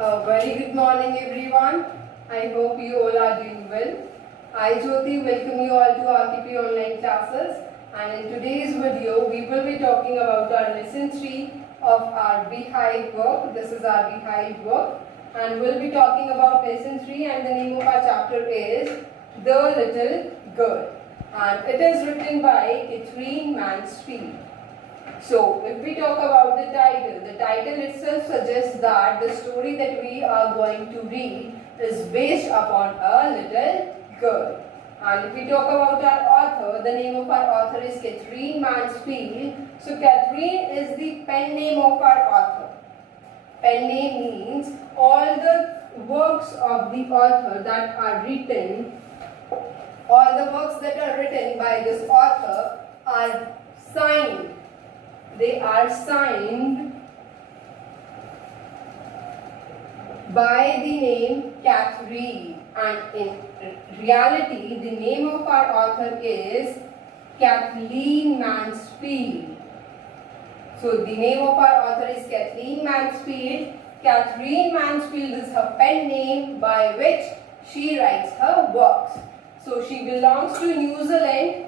A very good morning everyone. I hope you all are doing well. I Jyoti welcome you all to RTP online classes, and in today's video we will be talking about our lesson 3 of our Beehive work. This is our Beehive work, and we'll be talking about lesson 3, and the name of our chapter is The Little Girl, and it is written by Katherine Mansfield. So, if we talk about the title itself suggests that the story that we are going to read is based upon a little girl. And if we talk about our author, the name of our author is Katherine Mansfield. So, Katherine is the pen name of our author. Pen name means all the works of the author that are written, all the works that are written by this author are signed. They are signed by the name Katherine, and in reality the name of our author is Kathleen Mansfield. So the name of our author is Kathleen Mansfield. Katherine Mansfield is her pen name by which she writes her works. So she belongs to New Zealand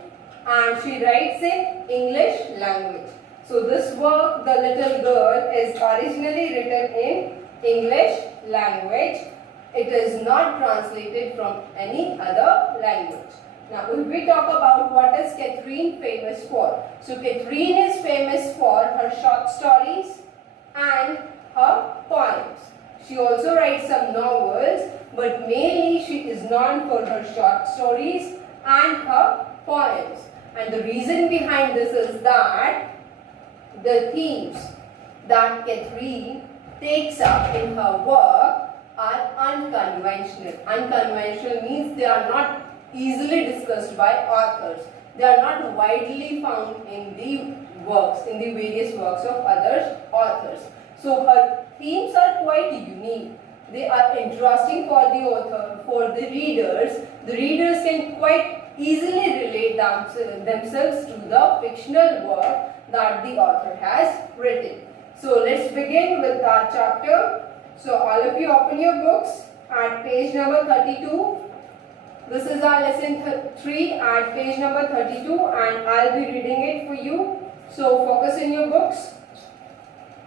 and she writes in English language. So this work, The Little Girl, is originally written in English language. It is not translated from any other language. Now, if we talk about what is Katherine famous for. So Katherine is famous for her short stories and her poems. She also writes some novels, but mainly she is known for her short stories and her poems. And the reason behind this is that the themes that Katherine takes up in her work are unconventional. Unconventional means they are not easily discussed by authors. They are not widely found in the works, in the various works of other authors. So her themes are quite unique. They are interesting for the author, for the readers. The readers can quite easily relate themselves to the fictional work that the author has written. So let's begin with our chapter. So all of you open your books at page number 32. This is our lesson 3 at page number 32, and I'll be reading it for you. So focus in your books.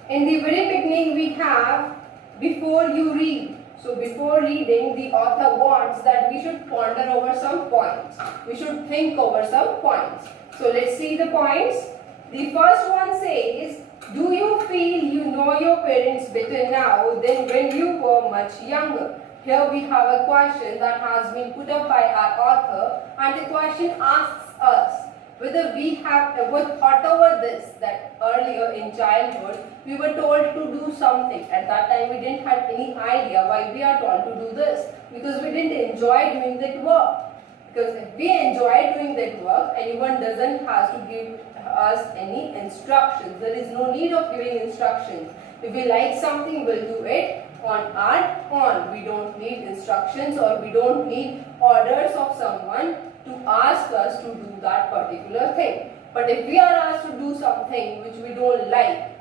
In the very beginning we have before you read. So before reading, the author wants that we should ponder over some points. We should think over some points. So let's see the points. The first one says, do you feel you know your parents better now than when you were much younger? Here we have a question that has been put up by our author, and the question asks us whether we have ever thought over this, that earlier in childhood we were told to do something. At that time we didn't have any idea why we are told to do this, because we didn't enjoy doing that work. Because if we enjoy doing that work, anyone doesn't have to give us any instructions. There is no need of giving instructions. If we like something, we'll do it on our own. We don't need instructions, or we don't need orders of someone to ask us to do that particular thing. But if we are asked to do something which we don't like,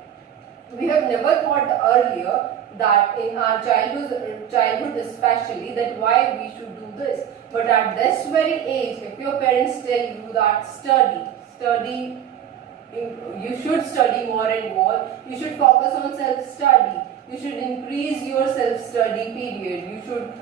we have never thought earlier that in our childhood especially, that why we should do this. But at this very age, if your parents tell you that study, you should study more and more, you should focus on self-study, you should increase your self-study period, you should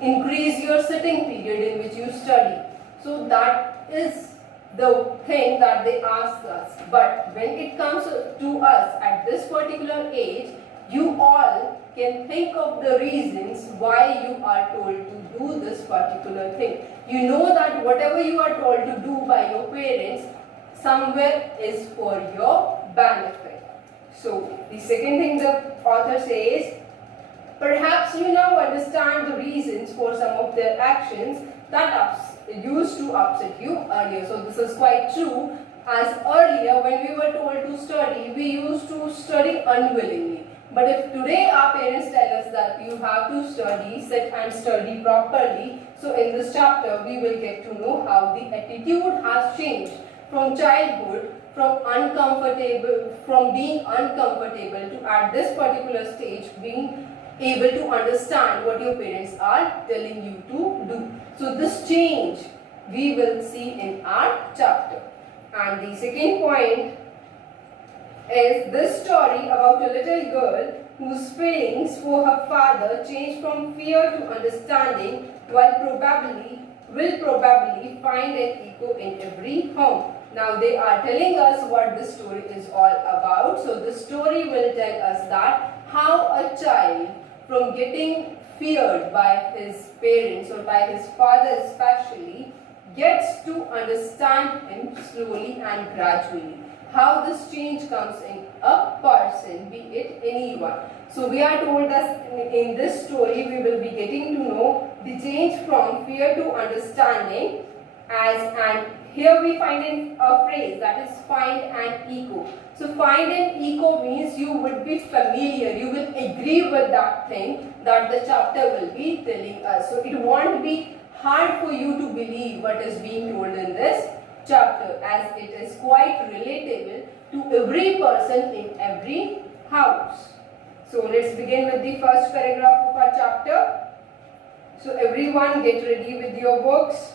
increase your sitting period in which you study. So that is the thing that they ask us. But when it comes to us at this particular age, you all can think of the reasons why you are told to do this particular thing. You know that whatever you are told to do by your parents, somewhere is for your benefit. So the second thing the author says, perhaps you now understand the reasons for some of their actions that used to upset you earlier. So this is quite true, as earlier when we were told to study, we used to study unwillingly. But if today our parents tell us that you have to study, sit and study properly, so in this chapter we will get to know how the attitude has changed from childhood, from being uncomfortable to at this particular stage being able to understand what your parents are telling you to do. So this change we will see in our chapter. And the second point is this story about a little girl whose feelings for her father changed from fear to understanding, while will probably find an echo in every home. Now they are telling us what this story is all about. So the story will tell us that how a child, from getting feared by his parents or by his father especially, gets to understand him slowly and gradually. How this change comes in a person, be it anyone. So we are told that in this story we will be getting to know the change from fear to understanding, and here we find a phrase that is find an echo. So find an echo means you would be familiar, you will agree with that thing that the chapter will be telling us. So it won't be hard for you to believe what is being told in this chapter, as it is quite relatable to every person in every house. So let's begin with the first paragraph of our chapter. So everyone get ready with your books.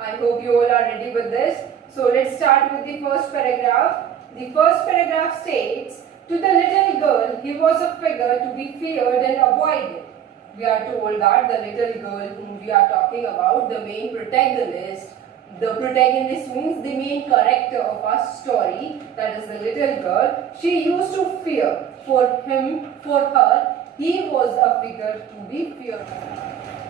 I hope you all are ready with this. So let's start with the first paragraph. The first paragraph states, to the little girl, he was a figure to be feared and avoided. We are told that the little girl whom we are talking about, the main protagonist, the protagonist means the main character of our story, that is the little girl, she used to fear. For her, he was a figure to be feared.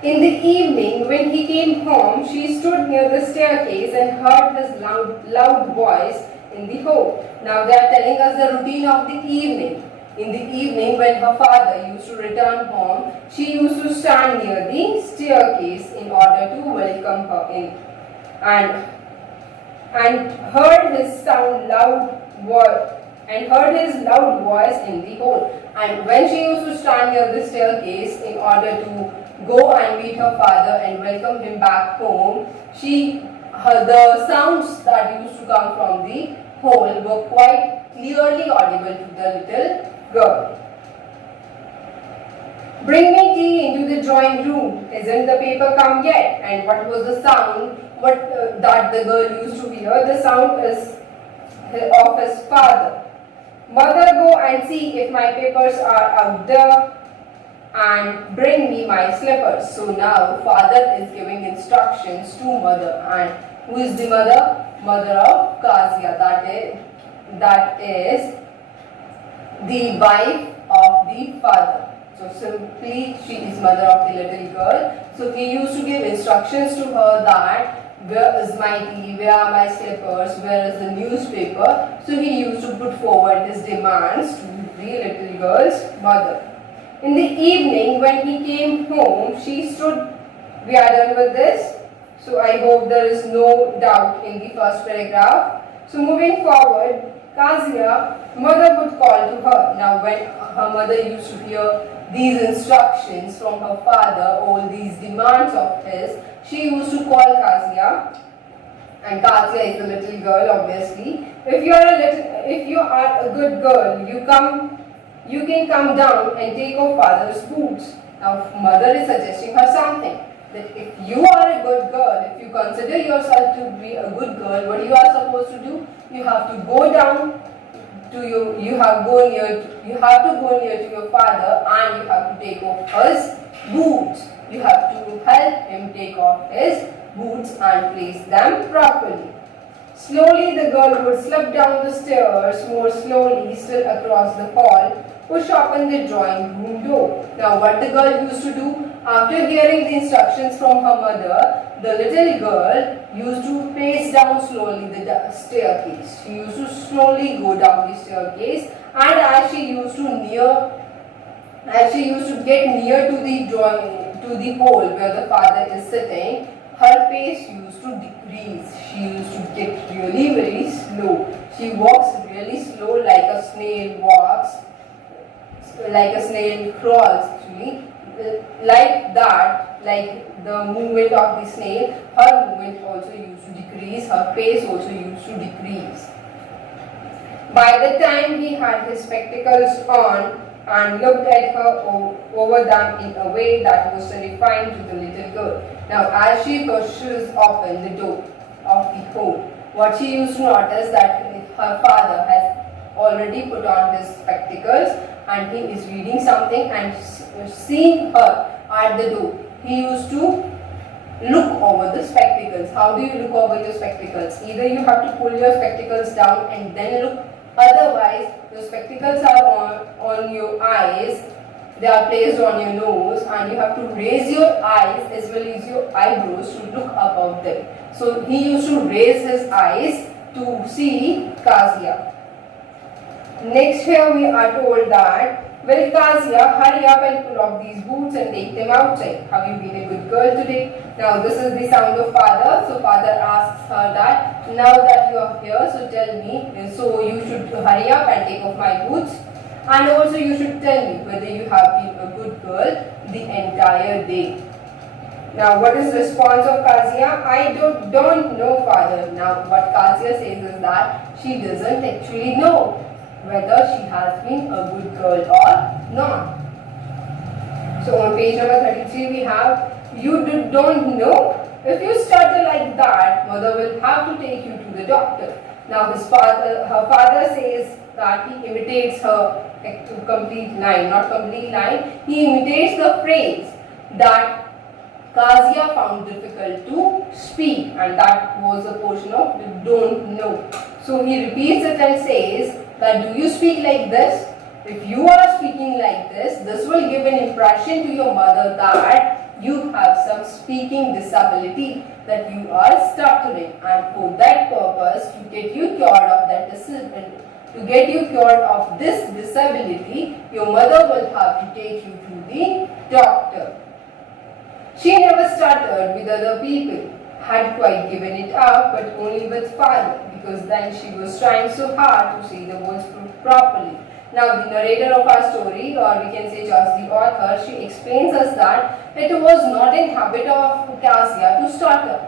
In the evening, when he came home, she stood near the staircase and heard his loud voice in the hall. Now they are telling us the routine of the evening. In the evening, when her father used to return home, she used to stand near the staircase in order to welcome her in, and heard his loud voice in the hall. And when she used to stand near the staircase in order to go and meet her father and welcome him back home, the sounds that used to come from the hall were quite clearly audible to the little girl. Bring me tea into the drawing room. Isn't the paper come yet? And what was the sound that the girl used to hear? The sound is of his father. Mother, go and see if my papers are out there and bring me my slippers. So now father is giving instructions to mother. And who is the mother? Mother of Kazia. That is the wife of the father. So simply she is mother of the little girl. So he used to give instructions to her that where is my tea, where are my slippers, where is the newspaper. So he used to put forward his demands to the little girl's mother. In the evening when he came home, she stood. We are done with this. So I hope there is no doubt in the first paragraph. So moving forward, Kazia, mother would call to her. Now when her mother used to hear these instructions from her father, all these demands of his, she used to call Kazia, and Kazia is the little girl obviously. If you are a good girl, you can come down and take off father's boots. Now mother is suggesting her something, that if you are a good girl, if you consider yourself to be a good girl, what you are supposed to do? You have to go down to you have to go near to your father and you have to take off his boots. You have to help him take off his boots and place them properly. Slowly the girl would slip down the stairs, more slowly still across the hall, push open the drawing room door. Now what the girl used to do, after hearing the instructions from her mother, the little girl used to pace down slowly the staircase. She used to slowly go down the staircase, and as she used to get near to the hole where the father is sitting, her pace used to decrease. She used to get really very slow. She walks really slow, like a snail walks, like a snail crawls actually. Like that, like the movement of the snail, her movement also used to decrease, her pace also used to decrease. By the time he had his spectacles on, and looked at her over them in a way that was terrifying to the little girl. Now, as she pushes open the door of the home, what she used to notice that her father has already put on his spectacles and he is reading something, and seeing her at the door, he used to look over the spectacles. How do you look over your spectacles? Either you have to pull your spectacles down and then look, otherwise your spectacles are on your eyes, they are placed on your nose, and you have to raise your eyes as well as your eyebrows to look above them. So he used to raise his eyes to see Kazia. Next here we are told that, "Well, Kazia, hurry up and pull off these boots and take them outside. Have you been a good girl today?" Now this is the sound of father. So father asks her that, "Now that you are here, so tell me, so you should hurry up and take off my boots. And also you should tell me whether you have been a good girl the entire day." Now what is the response of Kazia? "I don't know, father." Now what Kazia says is that she doesn't actually know whether she has been a good girl or not. So on page number 33 we have, "You don't know? If you stutter like that, mother will have to take you to the doctor." Now her father says that he imitates her complete line, not complete line, he imitates the phrase that Kazia found difficult to speak, and that was a portion of "don't know." So he repeats it and says that, "Do you speak like this? If you are speaking like this will give an impression to your mother that you have some speaking disability, that you are stuttering, and for that purpose, to get you cured of that disability, to get you cured of this disability, your mother will have to take you to the doctor." She never stuttered with other people, had quite given it up, but only with father, because then she was trying so hard to say the words properly. Now the narrator of our story, or we can say just the author, she explains us that it was not in habit of Kazia to stutter.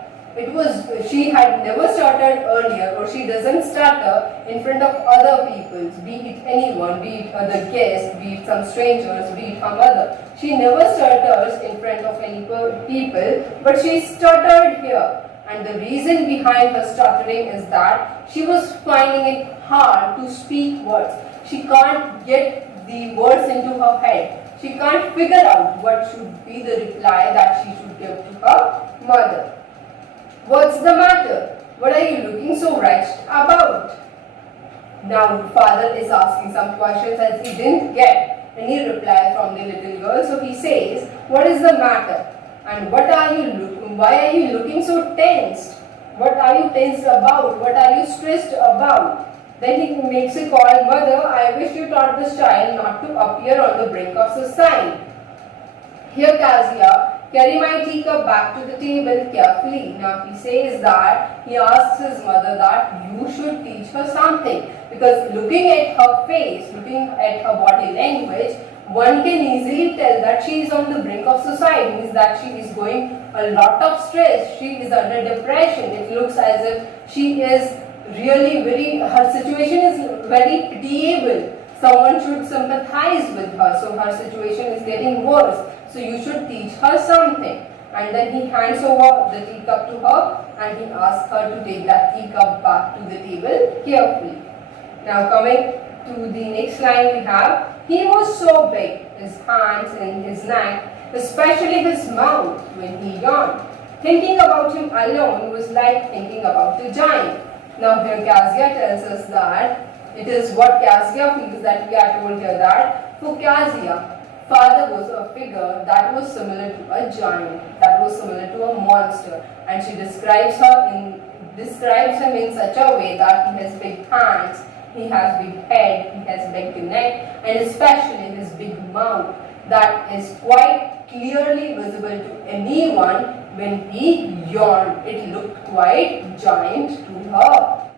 She had never stuttered earlier, or she doesn't stutter in front of other people, be it anyone, be it other guests, be it some strangers, be it her mother. She never stutters in front of any people, but she stuttered here. And the reason behind her stuttering is that she was finding it hard to speak words. She can't get the words into her head. She can't figure out what should be the reply that she should give to her mother. "What's the matter? What are you looking so wretched about?" Now father is asking some questions as he didn't get any reply from the little girl. So he says, "What is the matter? And why are you looking so tensed? What are you tensed about? What are you stressed about?" Then he makes a call, "Mother, I wish you taught this child not to appear on the brink of suicide." Here Kazia, "Carry my teacup back to the table carefully." Now he says that he asks his mother that you should teach her something, because looking at her face, looking at her body language, one can easily tell that she is on the brink of suicide, means that she is going a lot of stress, she is under depression. It looks as if she is really her situation is very pitiable. Someone should sympathize with her, so her situation is getting worse. So you should teach her something. And then he hands over the teacup to her, and he asks her to take that teacup back to the table carefully. Now coming to the next line we have, "He was so big, his hands and his neck, especially his mouth when he yawned. Thinking about him alone was like thinking about a giant." Now here Kazia tells us that it is what Kazia feels, that we are told here that for Kazia, father was a figure that was similar to a giant, that was similar to a monster, and she describes him in such a way that he has big hands, he has big head, he has big neck, and especially his big mouth that is quite clearly visible to anyone when he yawned. It looked quite giant to her.